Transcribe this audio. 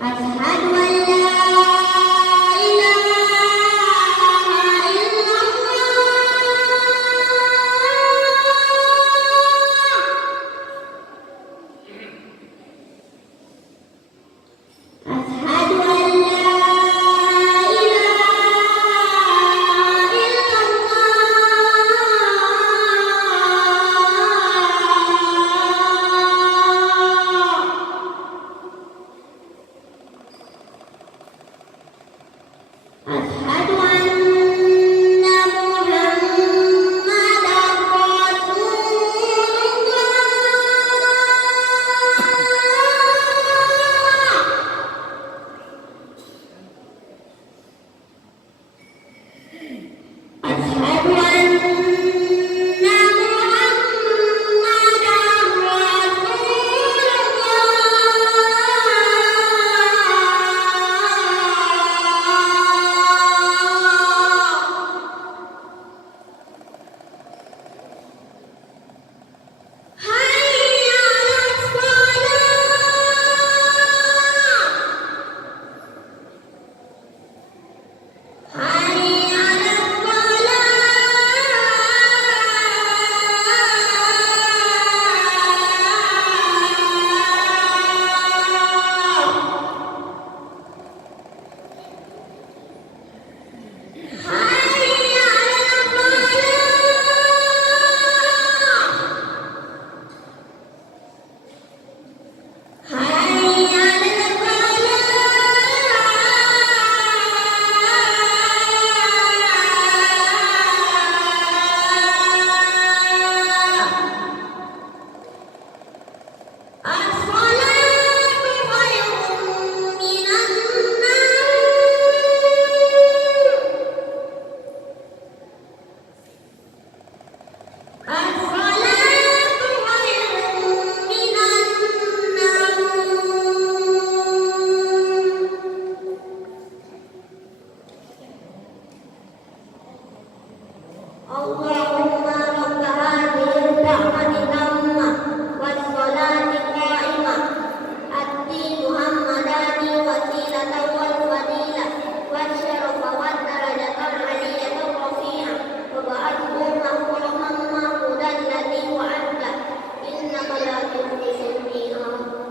أشهد أن لا إله إلا الله. أشهد أن لا إله إلا الله. أشهد أن محمدًا رسول الله. أشهد أن محمدًا اللهم رب هذه الدعوة التامة والصلاة القائمة آت محمدا الوسيلة والفضيلة والشرف والدرجة العلية الرفيعة وابعثه مقاما محمودا الذي وعدته إنك لا تخلف الميعاد.